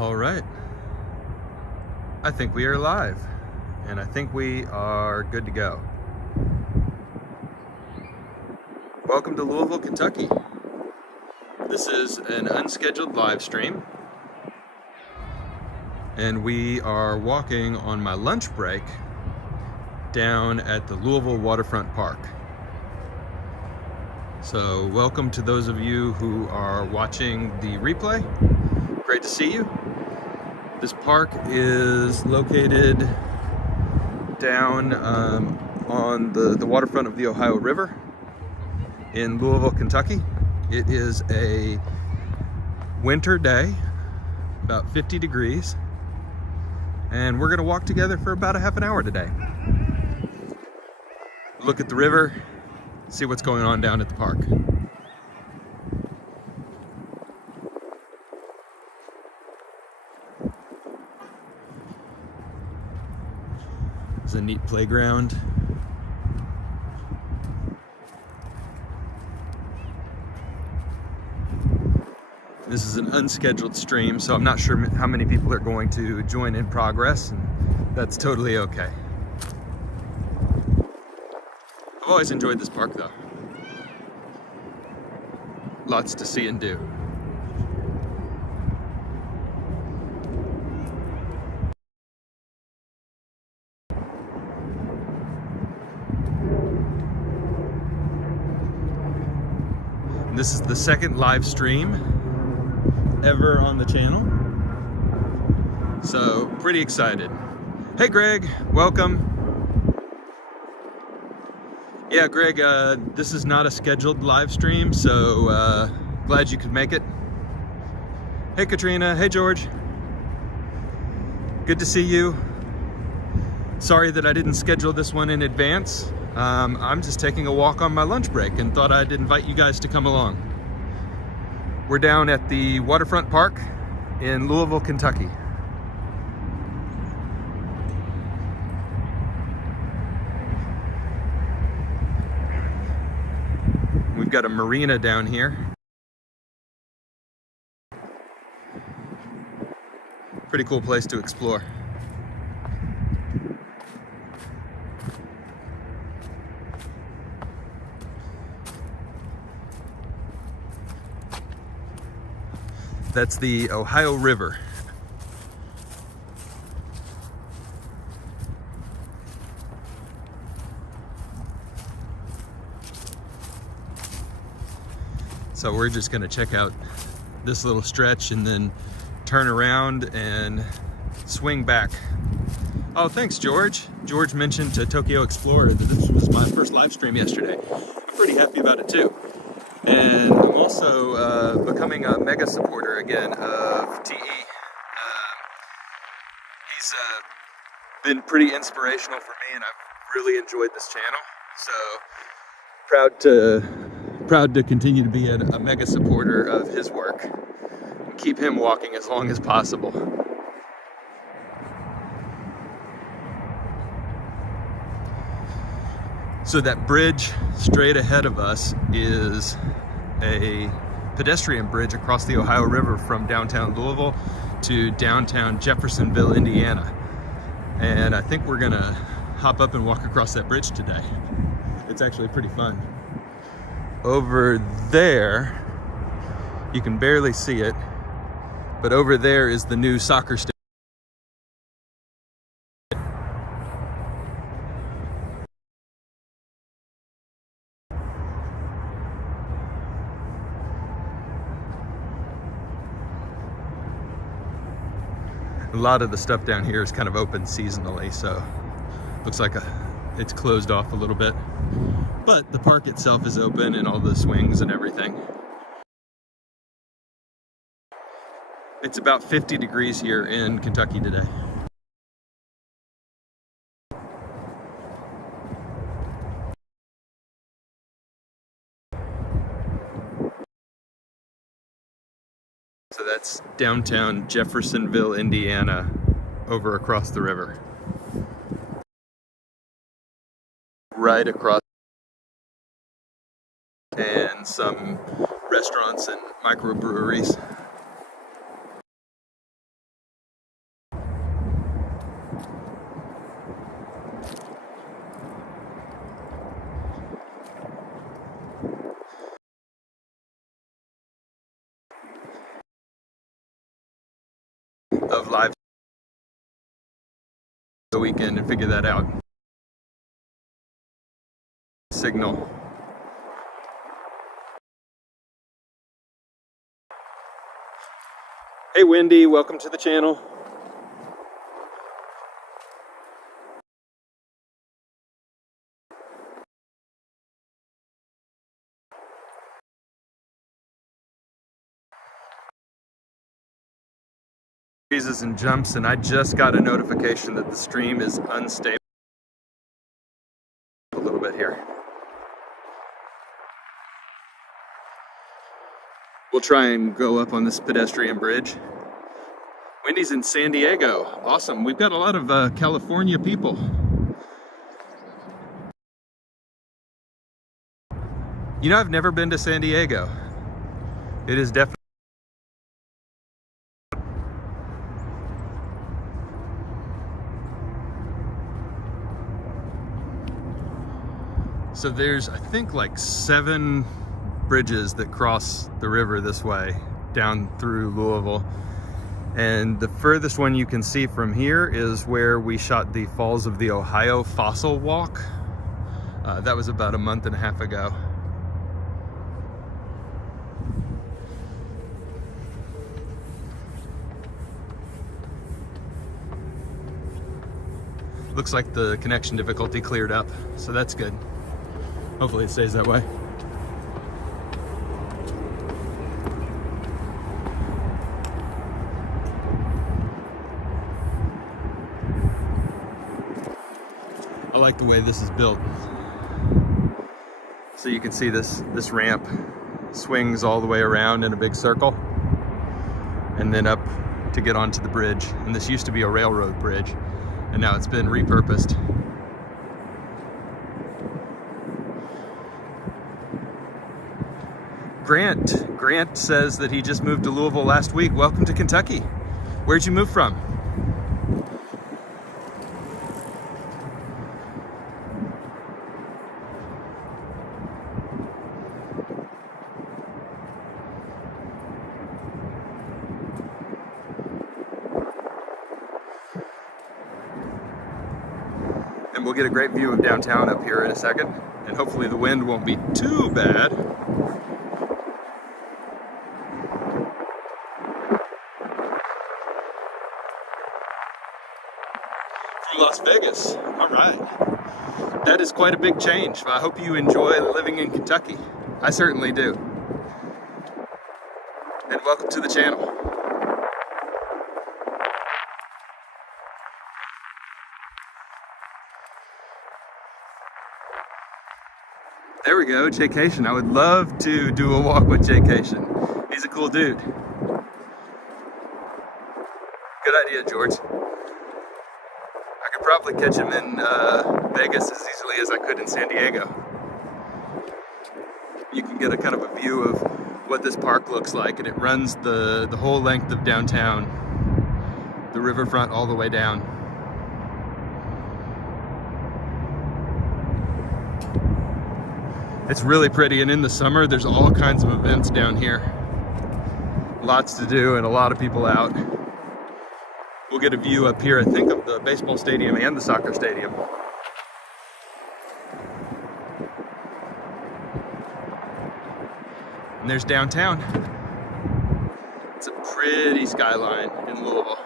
All right, I think we are live, and I think we are good to go. Welcome to Louisville, Kentucky. This is an unscheduled live stream, and we are walking on my lunch break down at the Louisville Waterfront Park. So welcome to those of you who are watching the replay. Great to see you. This park is located down on the waterfront of the Ohio River in Louisville, Kentucky. It is a winter day, about 50 degrees, and we're gonna walk together for about a half an hour today. Look at the river, see what's going on down at the park. It's a neat playground. This is an unscheduled stream, so I'm not sure how many people are going to join in progress, and that's totally okay. I've always enjoyed this park though. Lots to see and do. This is the second live stream ever on the channel, so pretty excited. Hey Greg, welcome. Yeah, Greg, this is not a scheduled live stream, so glad you could make it. Hey Katrina, hey George. Good to see you. Sorry that I didn't schedule this one in advance. I'm just taking a walk on my lunch break and thought I'd invite you guys to come along. We're down at the Waterfront Park in Louisville, Kentucky. We've got a marina down here. Pretty cool place to explore. That's the Ohio River. So we're just going to check out this little stretch and then turn around and swing back. Oh, thanks, George. George mentioned to Tokyo Explorer that this was my first live stream yesterday. I'm pretty happy about it too. And I'm also becoming a mega supporter again of TE. He's been pretty inspirational for me, and I've really enjoyed this channel. So proud to continue to be a mega supporter of his work and keep him walking as long as possible. So that bridge straight ahead of us is a pedestrian bridge across the Ohio River from downtown Louisville to downtown Jeffersonville, Indiana. And I think we're gonna hop up and walk across that bridge today. It's actually pretty fun. Over there, you can barely see it, but over there is the new soccer stadium. A lot of the stuff down here is kind of open seasonally, so looks like it's closed off a little bit. But the park itself is open and all the swings and everything. It's about 50 degrees here in Kentucky today. So that's downtown Jeffersonville, Indiana, over across the river. Right across, and some restaurants and microbreweries. of live the weekend and figure that out. Signal. Hey Wendy, welcome to the channel. Freezes and jumps, and I just got a notification that the stream is unstable a little bit here. We'll try and go up on this pedestrian bridge. Wendy's in San Diego. Awesome. We've got a lot of California people. You know, I've never been to San Diego. It is definitely. So there's, I think, like 7 bridges that cross the river this way down through Louisville. And the furthest one you can see from here is where we shot the Falls of the Ohio fossil walk. That was about a month and a half ago. Looks like the connection difficulty cleared up, so that's good. Hopefully it stays that way. I like the way this is built. So you can see this ramp swings all the way around in a big circle and then up to get onto the bridge. And this used to be a railroad bridge, and now it's been repurposed. Grant says that he just moved to Louisville last week. Welcome to Kentucky. Where'd you move from? And we'll get a great view of downtown up here in a second, and hopefully the wind won't be too bad. From Las Vegas, all right. That is quite a big change. I hope you enjoy living in Kentucky. I certainly do. And welcome to the channel. There we go, Jaycation. I would love to do a walk with Jaycation. He's a cool dude. Good idea, George. I could probably catch him in Vegas as easily as I could in San Diego. You can get a kind of a view of what this park looks like, and it runs the whole length of downtown, the riverfront all the way down. It's really pretty, and in the summer there's all kinds of events down here. Lots to do and a lot of people out. We'll get a view up here, I think, of the baseball stadium and the soccer stadium. And there's downtown. It's a pretty skyline in Louisville.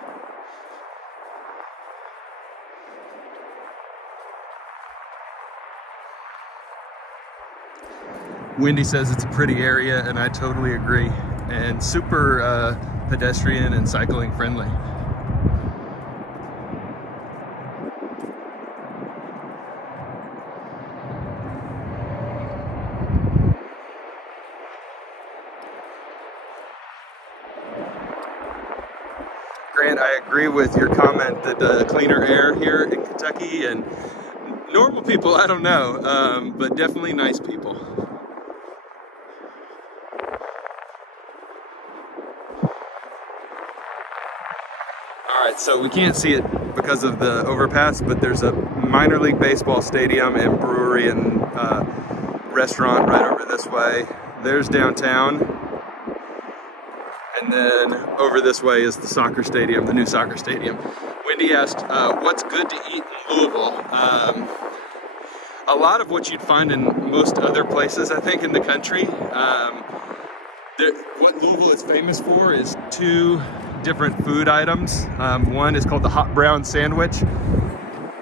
Wendy says it's a pretty area, and I totally agree. And super pedestrian and cycling friendly. Grant, I agree with your comment that cleaner air here in Kentucky, and normal people, I don't know, but definitely nice people. Alright, so we can't see it because of the overpass, but there's a minor league baseball stadium and brewery and restaurant right over this way. There's downtown. And then over this way is the soccer stadium, the new soccer stadium. Wendy asked, what's good to eat in Louisville? A lot of what you'd find in most other places, I think, in the country. What Louisville is famous for is two different food items. One is called the hot brown sandwich,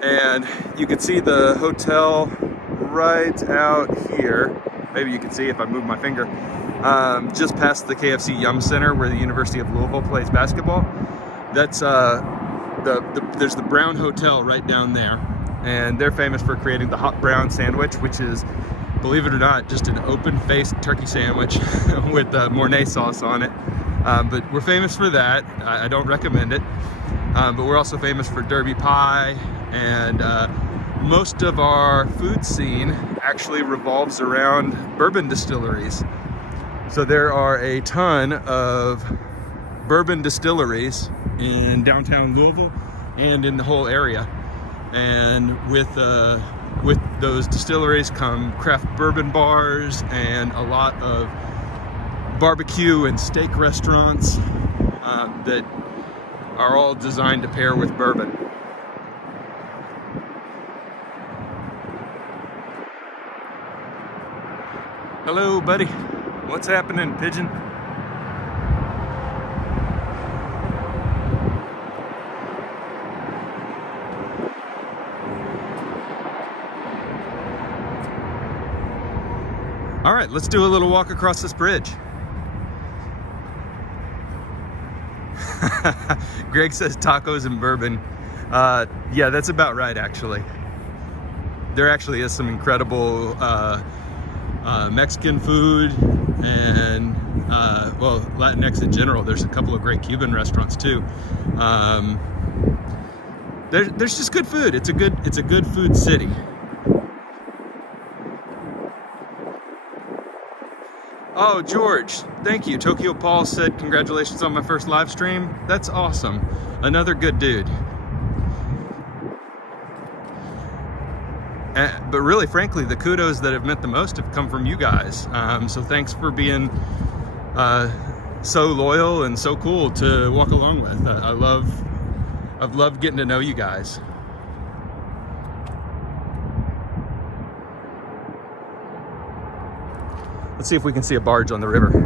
and you can see the hotel right out here. Maybe you can see if I move my finger. Just past the KFC Yum Center where the University of Louisville plays basketball. That's there's the Brown Hotel right down there, and they're famous for creating the hot brown sandwich, which is, believe it or not, just an open-faced turkey sandwich with Mornay sauce on it. But we're famous for that. I don't recommend it. But we're also famous for Derby pie, and most of our food scene actually revolves around bourbon distilleries. So there are a ton of bourbon distilleries in downtown Louisville and in the whole area. And with those distilleries come craft bourbon bars and a lot of barbecue and steak restaurants that are all designed to pair with bourbon. Hello, buddy. What's happening, pigeon? All right, let's do a little walk across this bridge. Greg says tacos and bourbon. Yeah, that's about right, actually. There actually is some incredible Mexican food and, well, Latinx in general. There's a couple of great Cuban restaurants too. There's just good food. It's a good food city. Oh, George, thank you. Tokyo Paul said, congratulations on my first live stream. That's awesome. Another good dude. But really, frankly, the kudos that have meant the most have come from you guys. So thanks for being so loyal and so cool to walk along with. I've loved getting to know you guys. Let's see if we can see a barge on the river. In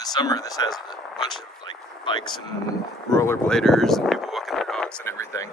the summer, this has a bunch of like bikes and rollerbladers and people walking their dogs and everything.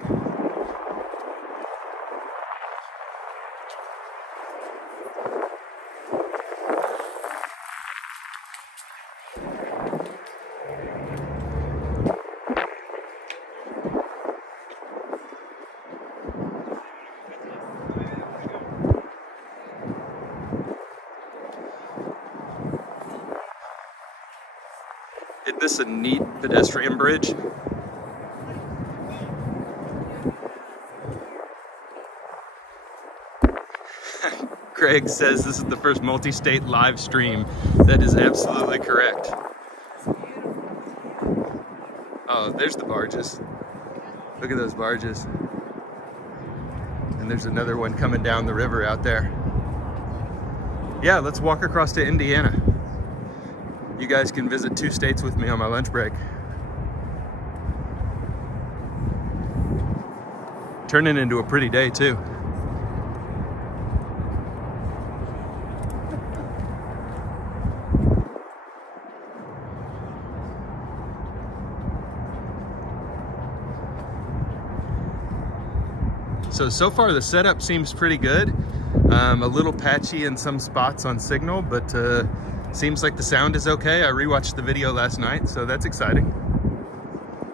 Isn't this a neat pedestrian bridge? Craig says this is the first multi-state live stream. That is absolutely correct. Oh, there's the barges. Look at those barges. And there's another one coming down the river out there. Yeah, let's walk across to Indiana. You guys can visit 2 states with me on my lunch break. Turning into a pretty day too. So far the setup seems pretty good. A little patchy in some spots on signal, but seems like the sound is okay. I rewatched the video last night, so that's exciting.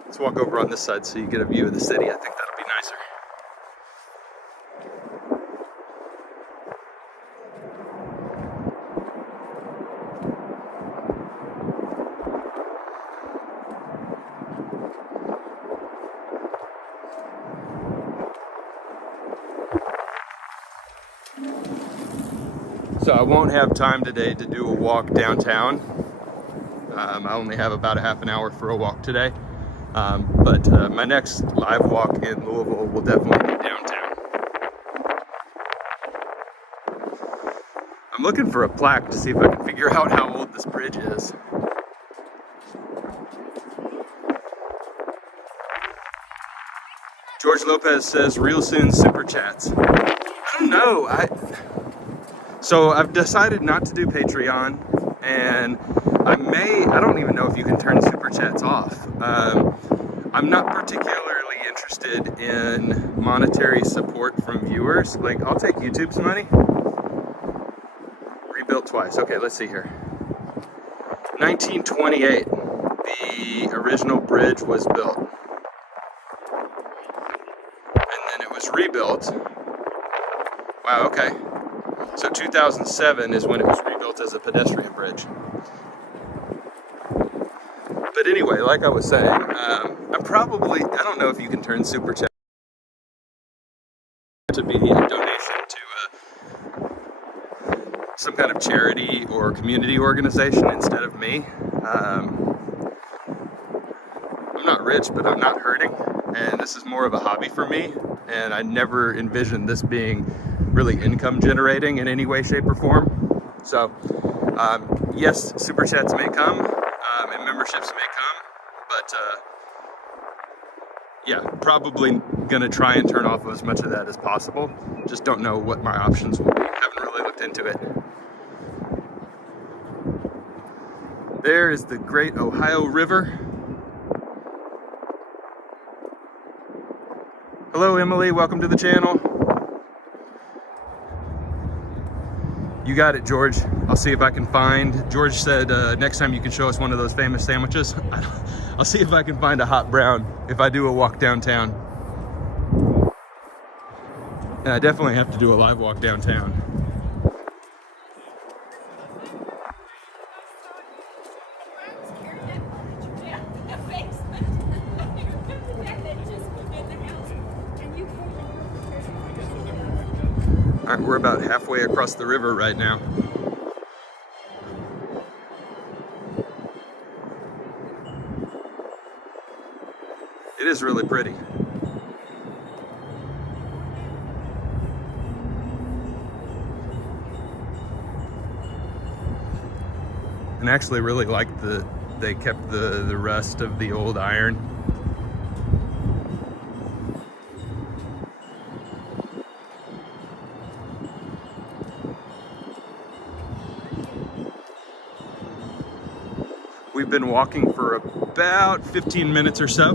Let's walk over on this side so you get a view of the city. I think that'll be nicer. So I won't have time today to do a walk downtown. I only have about a half an hour for a walk today. But my next live walk in Louisville will definitely be downtown. I'm looking for a plaque to see if I can figure out how old this bridge is. George Lopez says, real soon super chats. I don't know. So I've decided not to do Patreon, and I don't even know if you can turn super chats off. I'm not particularly interested in monetary support from viewers. Like, I'll take YouTube's money. Rebuilt twice. Okay, let's see here. 1928, the original bridge was built. And then it was rebuilt. Wow, okay. So 2007 is when it was rebuilt as a pedestrian bridge. But anyway, like I was saying, I don't know if you can turn super chat to be a donation to some kind of charity or community organization instead of me. I'm not rich, but I'm not hurting, and this is more of a hobby for me, and I never envisioned this being really income generating in any way, shape, or form. So yes, super chats may come, and memberships may come, but yeah, probably gonna try and turn off as much of that as possible. Just don't know what my options will be. Haven't really looked into it. There is the Great Ohio River. Hello, Emily, welcome to the channel. You got it, George. I'll see if I can find, George said next time you can show us one of those famous sandwiches. I'll see if I can find a hot brown if I do a walk downtown. And I definitely have to do a live walk downtown. All right, we're about halfway across the river right now. It is really pretty. And I actually really like they kept the rest of the old iron. We've been walking for about 15 minutes or so,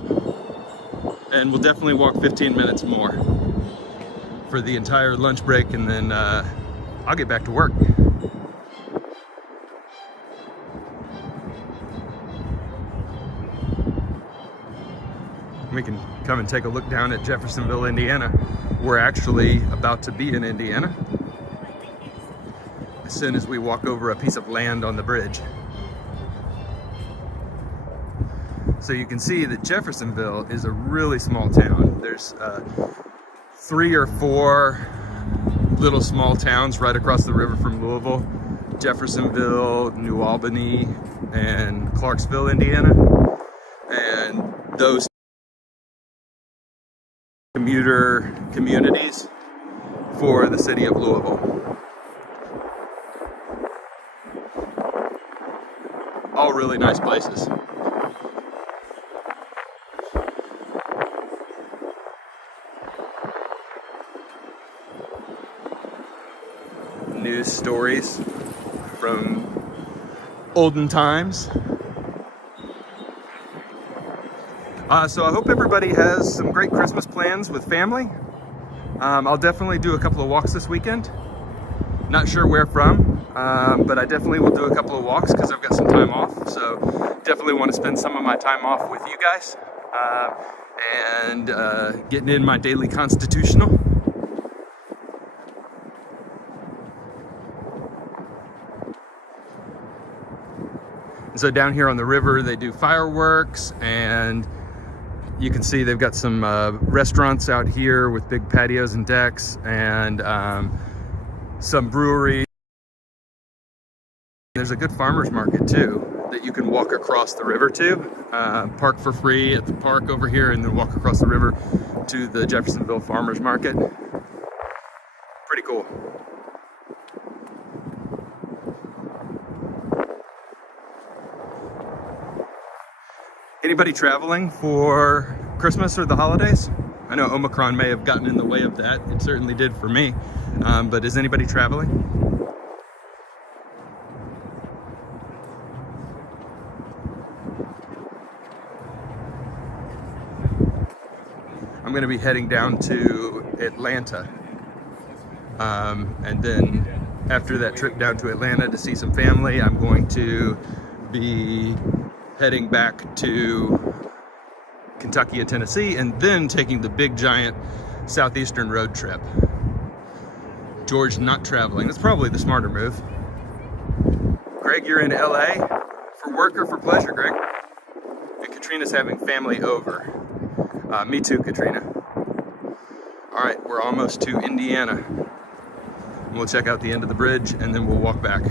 and we'll definitely walk 15 minutes more for the entire lunch break, and then I'll get back to work. We can come and take a look down at Jeffersonville, Indiana. We're actually about to be in Indiana as soon as we walk over a piece of land on the bridge. So you can see that Jeffersonville is a really small town. There's 3 or 4 little small towns right across the river from Louisville. Jeffersonville, New Albany, and Clarksville, Indiana. And those commuter communities for the city of Louisville. All really nice places. News stories from olden times. So I hope everybody has some great Christmas plans with family. I'll definitely do a couple of walks this weekend. Not sure where from, but I definitely will do a couple of walks because I've got some time off. So definitely want to spend some of my time off with you guys and getting in my daily constitutional. So down here on the river, they do fireworks, and you can see they've got some restaurants out here with big patios and decks, and some breweries. there's a good farmer's market too that you can walk across the river to. Park for free at the park over here and then walk across the river to the Jeffersonville Farmer's Market. Pretty cool. Anybody traveling for Christmas or the holidays? I know Omicron may have gotten in the way of that. It certainly did for me. But is anybody traveling? I'm going to be heading down to Atlanta. And then after that trip down to Atlanta to see some family, I'm going to be heading back to Kentucky and Tennessee, and then taking the big giant southeastern road trip. George not traveling. That's probably the smarter move. Greg, you're in LA for work or for pleasure, Greg? And Katrina's having family over. Me too, Katrina. All right, we're almost to Indiana. We'll check out the end of the bridge and then we'll walk back.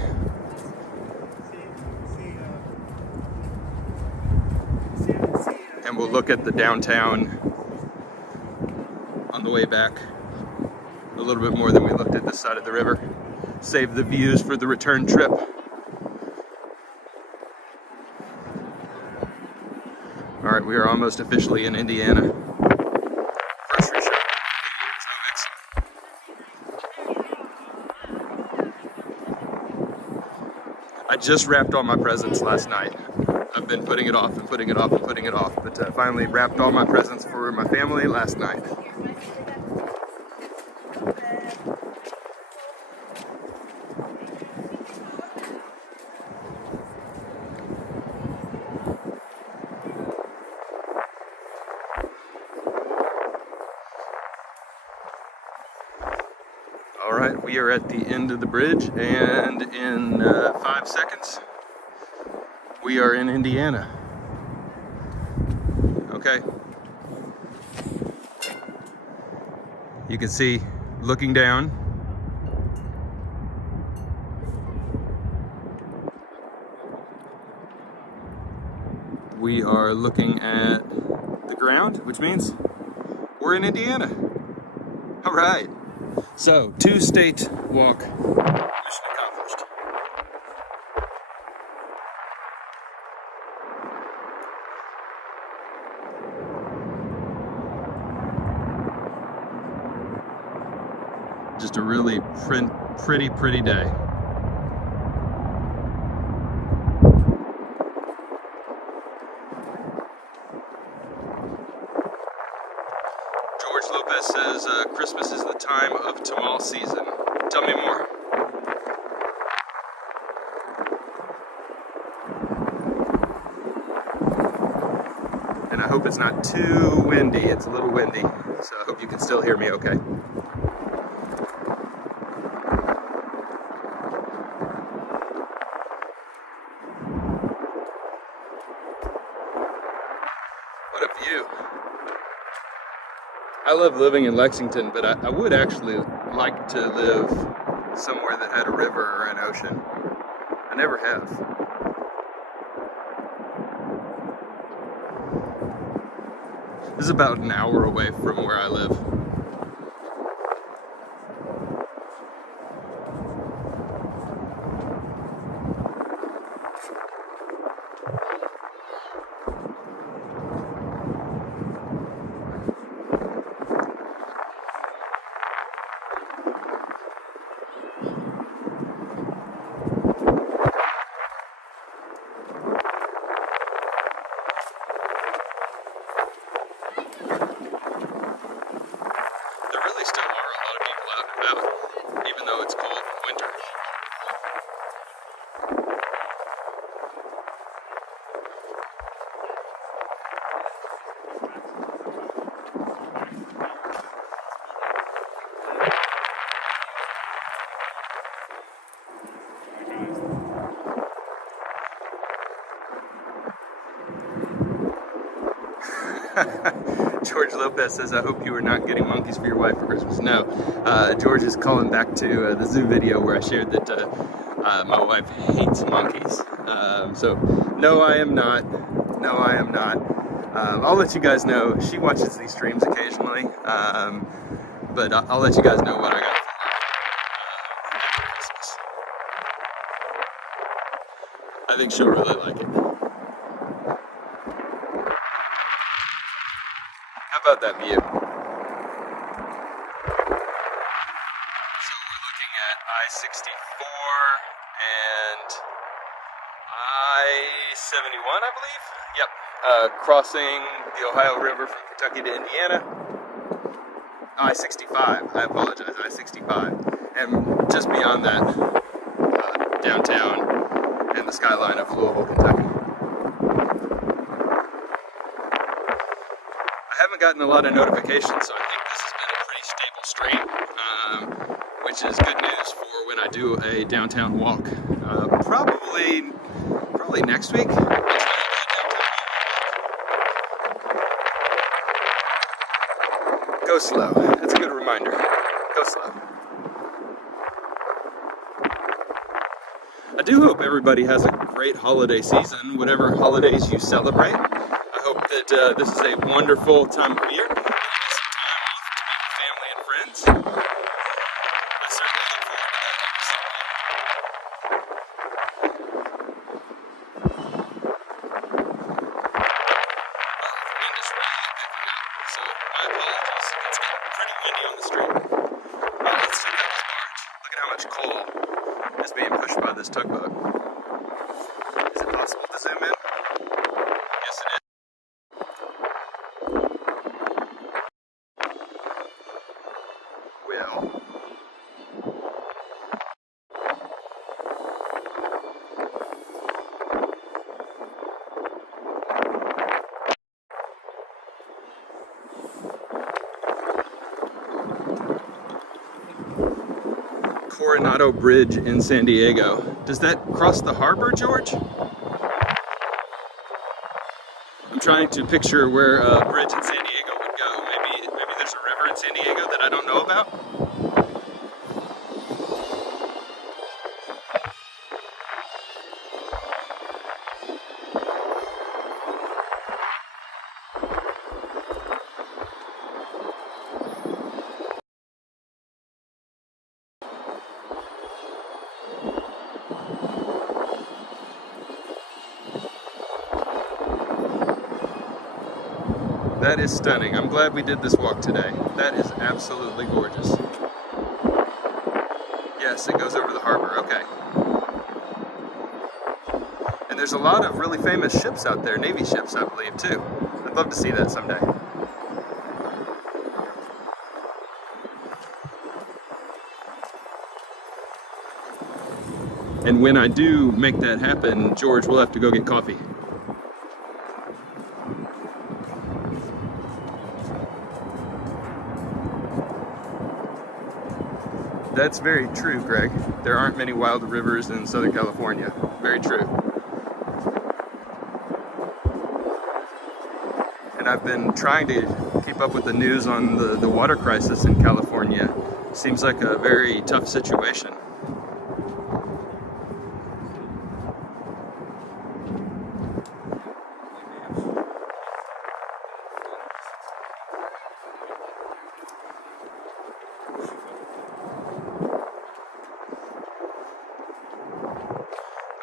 And we'll look at the downtown on the way back a little bit more than we looked at this side of the river. Save the views for the return trip. All right, we are almost officially in Indiana. Grocery shop. I just wrapped all my presents last night. I've been putting it off and putting it off and putting it off, but finally wrapped all my presents for my family last night. All right, we are at the end of the bridge, and in 5 seconds, we are in Indiana. Okay. You can see, looking down, we are looking at the ground, which means we're in Indiana. All right. So, 2-state walk, mission accomplished. Just a really pretty day. George Lopez says Christmas is the time of tamal season. Tell me more. And I hope it's not too windy. It's a little windy, so I hope you can still hear me okay. What a view. I love living in Lexington, but I would actually like to live somewhere that had a river or an ocean. I never have. This is about an hour away from where I live. Still are a lot of people out and about, even though it's cold in winter. George Lopez says, I hope you are not getting monkeys for your wife for Christmas. No, George is calling back to the zoo video where I shared that My wife hates monkeys. So no, I am not. No, I am not. I'll let you guys know. She watches these streams occasionally, but I'll let you guys know what I got for Christmas. I think she'll really like it. How about that view? So we're looking at I-64 and I-71, I believe. Yep. Crossing the Ohio River from Kentucky to Indiana. I-65, I apologize, I-65. And just beyond that, downtown and the skyline of Louisville, Kentucky. I haven't gotten a lot of notifications, so I think this has been a pretty stable stream, which is good news for when I do a downtown walk. Probably next week. Go slow. That's a good reminder. Go slow. I do hope everybody has a great holiday season, whatever holidays you celebrate. I hope that this is a wonderful time of year. Some time off to be with family and friends. I certainly look forward to that every single year. The wind is really picking up, so my apologies. It's getting pretty windy on the street. Let's check out this barge. Look at how much coal is being pushed by this tugboat. Is it possible to zoom in? Yes, it is. Well, Coronado Bridge in San Diego. Does that cross the harbor, George? I'm trying to picture where a bridge in San Diego would go. Maybe there's a river in San Diego that I don't know about. That is stunning. I'm glad we did this walk today. That is absolutely gorgeous. Yes, it goes over the harbor. Okay. And there's a lot of really famous ships out there, Navy ships, I believe, too. I'd love to see that someday. And when I do make that happen, George, we'll have to go get coffee. That's very true, Greg. There aren't many wild rivers in Southern California. Very true. And I've been trying to keep up with the news on the water crisis in California. Seems like a very tough situation.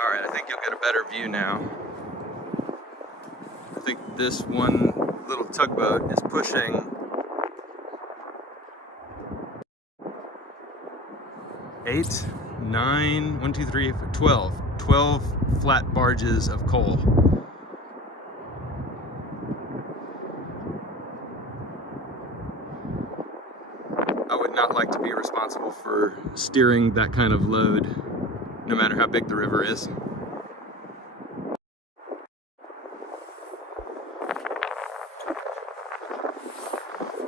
Alright, I think you'll get a better view now. I think this one little tugboat is pushing 8, 9, 1, 2, 3, 4, 12 flat barges of coal. I would not like to be responsible for steering that kind of load, no matter how big the river is.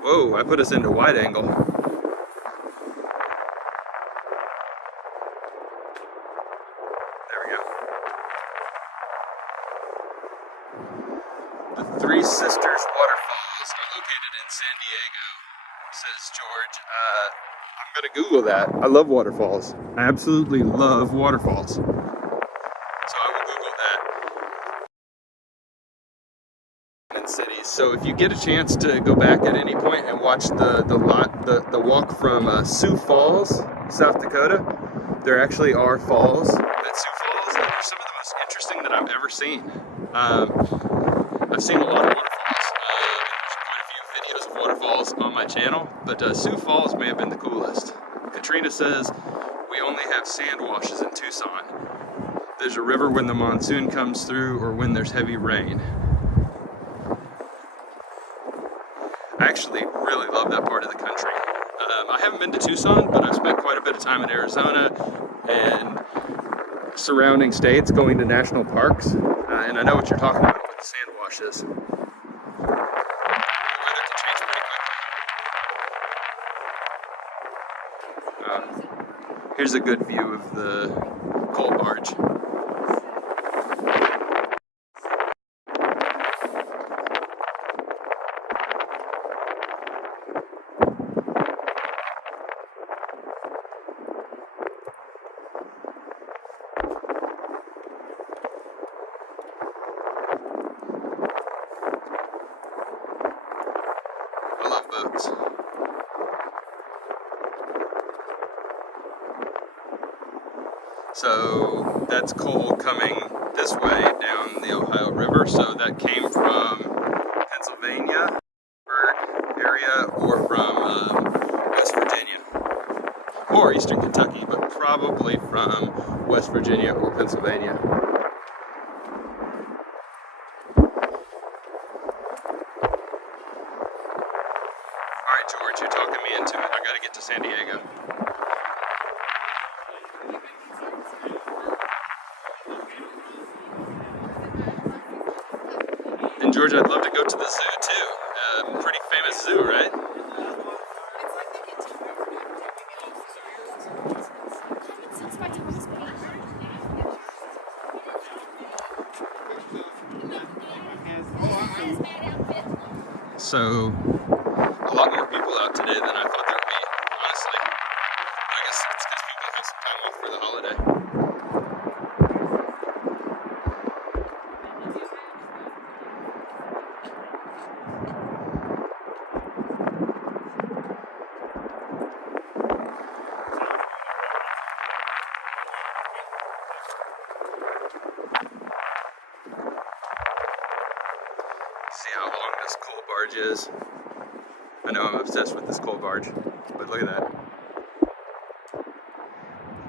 Whoa, I put us into wide angle. There we go. The Three Sisters Waterfalls are located in San Diego, says George. I'm gonna Google that. I love waterfalls. I absolutely love waterfalls. So I will Google that. In cities. So if you get a chance to go back at any point and watch the walk from Sioux Falls, South Dakota, there actually are falls at Sioux Falls that are some of the most interesting that I've ever seen. I've seen a lot of waterfalls. There's quite a few videos of waterfalls on my channel, but Sioux Falls may have been the coolest. Katrina says we only have sand washes in Tucson. There's a river when the monsoon comes through or when there's heavy rain. I actually really love that part of the country. I haven't been to Tucson, but I've spent quite a bit of time in Arizona and surrounding states going to national parks, and I know what you're talking about with the sand washes. The weather can change pretty quickly. Here's a good view of the coal barge. I love boats. So that's coal coming this way down the Ohio River. So that came from Pennsylvania area or from West Virginia or Eastern Kentucky, but probably from West Virginia or Pennsylvania. Alright, George, you're talking me into it. I gotta get to San Diego. And George, I'd love to go to the zoo too. Pretty famous zoo, right? So, a lot more people out today than I thought there would be, honestly. I guess it's because people have some time off for the holiday. See how long this coal barge is. I know I'm obsessed with this coal barge, but look at that.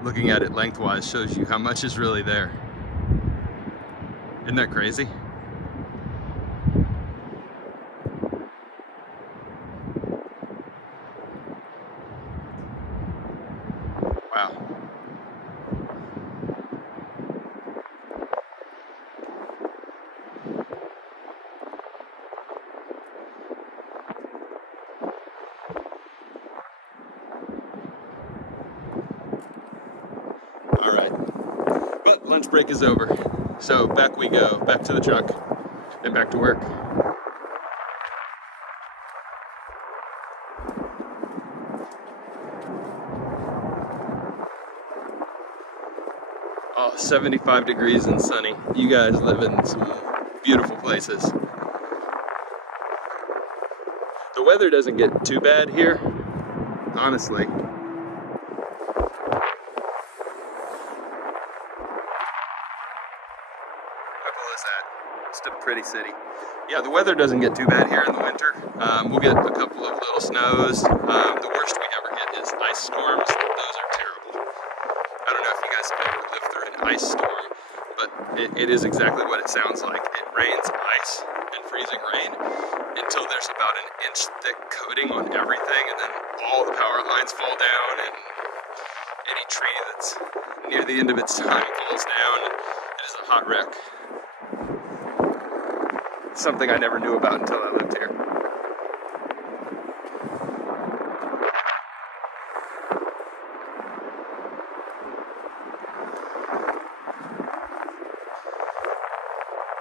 Looking at it lengthwise shows you how much is really there. Isn't that crazy? Wow. All right, but lunch break is over. So back we go, back to the truck and back to work. Oh, 75 degrees and sunny. You guys live in some beautiful places. The weather doesn't get too bad here, honestly. Just a pretty city. Yeah, the weather doesn't get too bad here in the winter. We'll get a couple of little snows. The worst we ever get is ice storms. Those are terrible. I don't know if you guys have ever lived through an ice storm, but it is exactly what it sounds like. It rains ice and freezing rain until there's about an inch thick coating on everything, and then all the power lines fall down, and any tree that's near the end of its time falls down. It is a hot wreck. Something I never knew about until I lived here.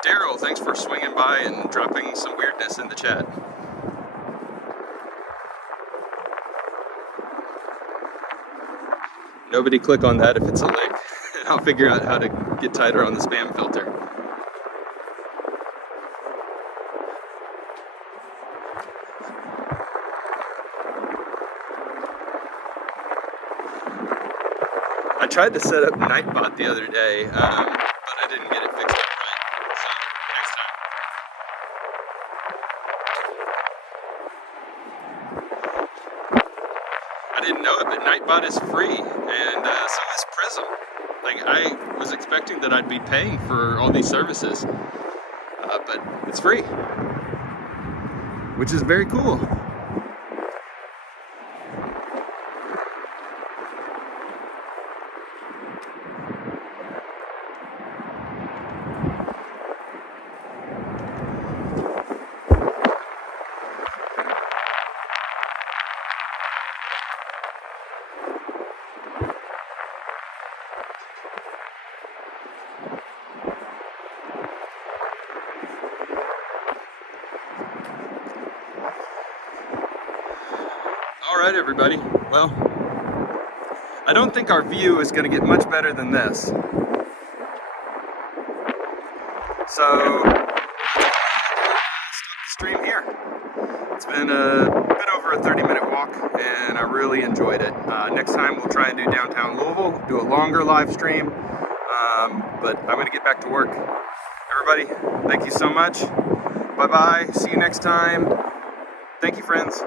Daryl, thanks for swinging by and dropping some weirdness in the chat. Nobody click on that if it's a link. I'll figure out how to get tighter on the spam filter. I tried to set up Nightbot the other day, but I didn't get it fixed up right. So next time. I didn't know it, but Nightbot is free, and so is Prism. Like, I was expecting that I'd be paying for all these services, but it's free, which is very cool. Alright everybody, well, I don't think our view is going to get much better than this. So, stop the stream here. It's been a bit over a 30-minute walk, and I really enjoyed it. Next time we'll try and do downtown Louisville, do a longer live stream, but I'm going to get back to work. Everybody, thank you so much. Bye-bye. See you next time. Thank you, friends.